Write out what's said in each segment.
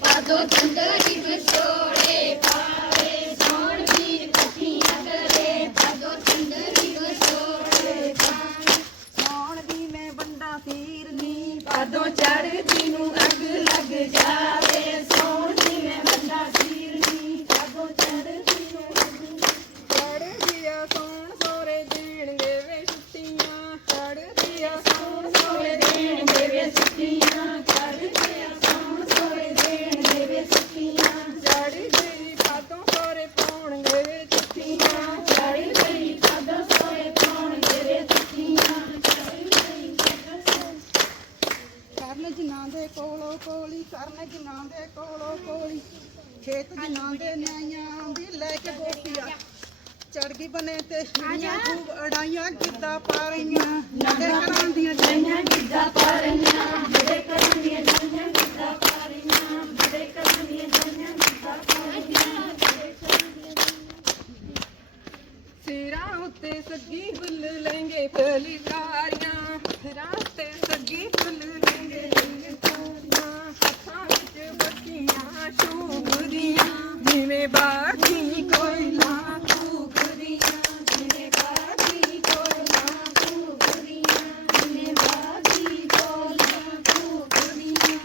ਪਾਦੋ ਚੰਦਰੀ ਵਿਛੋੜੇ ਪਾਵੇ ਸੋਣ ਵੀਰ ਇਕੱਠੀਆਂ ਕਰੇ ਪਾਦੋ ਚੰਦਰੀ ਵਿਛੋੜੇ ਪਾਵੇ ਸੌਣ ਦੀ ਮੈਂ ਬੰਦਾ ਫੀਰਨੀ ਪਾਦੋ ਚੜਦੀ ਨੂੰ ਅੱਗ ਲੱਗ ਜਾਵੇ। ਖੇਤ ਜਿਨ੍ਹਾਂ ਦੇ ਨਿਆਈਆਂ ਦੀ ਲੈ ਕੇ ਗੋਪੀਆਂ। ਚੜ ਗਈ ਬਨੇ ਤੇ ਹੀੜੀਆਂ ਖੂਬ ਅੜਾਈਆਂ ਗਿੱਧਾ ਪਾ ਰਹੀਆਂ। ਨਦੇ ਕਰਾਂ ਦੀਆਂ ਜਾਈਆਂ ਗਿੱਧਾ ਪਾ ਰਹੀਆਂ। ਬੜੇ ਕਰਨ ਦੀਆਂ ਜਾਈਆਂ ਗਿੱਧਾ ਪਾ ਰਹੀਆਂ। ਬੜੇ ਕਰਨ ਦੀਆਂ ਜਾਈਆਂ ਗਿੱਧਾ ਪਾ ਰਹੀਆਂ। ਸਿਰਾਂ ਉੱਤੇ ਸੱਗੀ ਫੁੱਲ ਲੈਂਗੇ ਫੁਲਕਾਰੀਆਂ ਸਿਰਾਂ ਉੱਤੇ ਸੱਗੀ ਫੁੱਲ ਲੈਂਗੇ ਫੁਲਕਾਰੀਆਂ ਹੱਥਾਂ ਵਿੱਚ ਬੱਕੀਆਂ ਸ਼ੂਗਰੀਆਂ ਜਿਵੇਂ ਬਾਗੀ ਕੋਇਲਾ। ਫੂਕਦੀਆਂ ਜਿਨੇ ਬਾਗੀ ਕੋਲਾਂ ਫੂਕਦੀਆਂ ਜਿਨੇ ਬਾਗੀ ਕੋਲਾਂ ਫੂਕਦੀਆਂ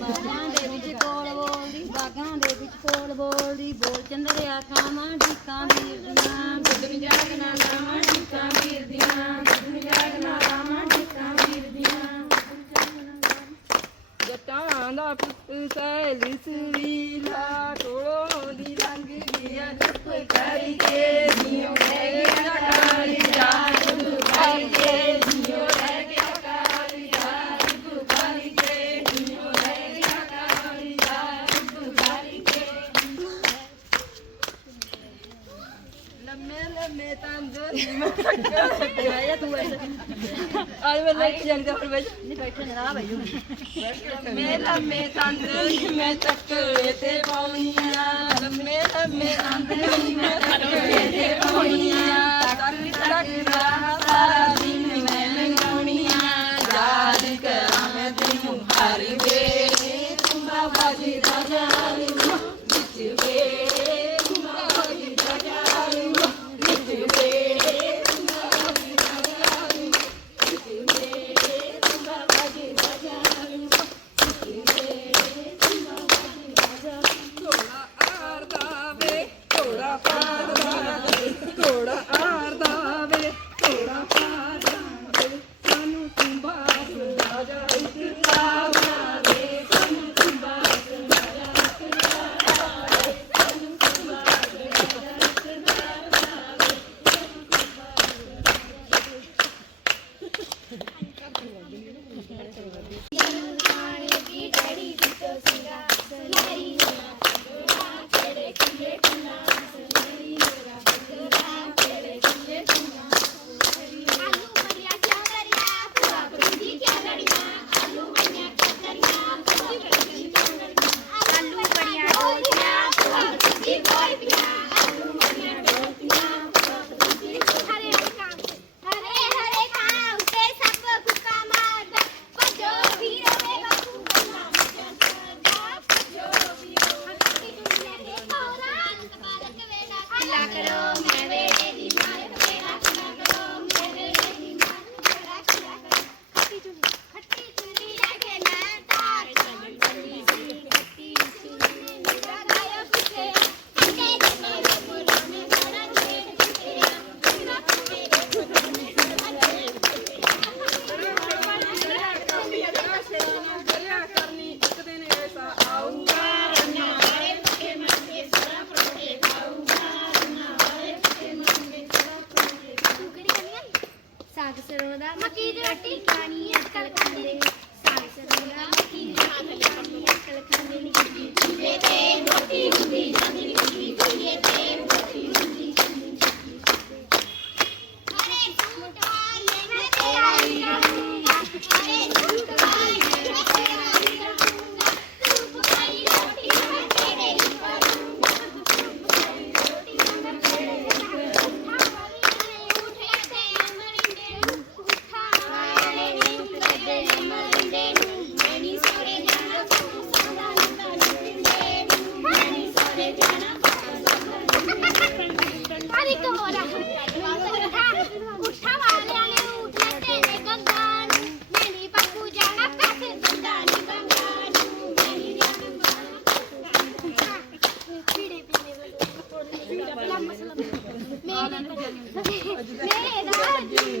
ਬਾਗਾਂ ਦੇ ਵਿੱਚ ਕੋਲ ਬੋਲਦੀ ਬਾਗਾਂ ਦੇ ਵਿੱਚ ਕੋਲ ਬੋਲਦੀ ਬੋਲ ਚੰਦਰਿਆ ਖਾਵਾਂ ਢੀਕਾਂ ਵੀਰਦੀਆਂ ਗੁੱਦਨ ਜਾਗਣਾ ਲਾਵਾਂ ਢਿੱਕਾਂ ਵੀਰਦੀਆਂ ਗੁੱਦਨ ਜਾਗਣਾ ਲਾਵਾਂ ਢਿੱਕਾਂ ਵੀਰਦੀਆਂ pupusa elisuri la coro di ਯਾਦ ਕਰਾਂ ਮੈਂ ਤੈਨੂੰ ਹਰ ਵੇਲੇ ਤੂੰ ਬਾਬਾ ਜੀ ਦਾ ਜਾਨ ਵੇਲਾ ਸਰੋਂ ਦਾ ਮੱਕੀ ਦੀ ਰੋਟੀ ਖਾਣੀ ਅੱਜਕੱਲ ਖਾਂਦੇ ਨੀ। ਸਾਗ ਸਰੋਂ ਦਾ ਮੱਕੀ ਦੀ ਰੋਟੀ ਖਾਣੀ ਅੱਜਕੱਲ ਖਾਂਦੇ ਨੀ। ਚੁੱਲ੍ਹੇ ਤੇ ਰੋਟੀ ਹੁੰਦੀ ਜਾਂਦੀ ਨੀ ਹੁੰਦੀ ਚੁੱਲ੍ਹੇ ਤੇ ਰੋਟੀ ਹੁੰਦੀ Hadi.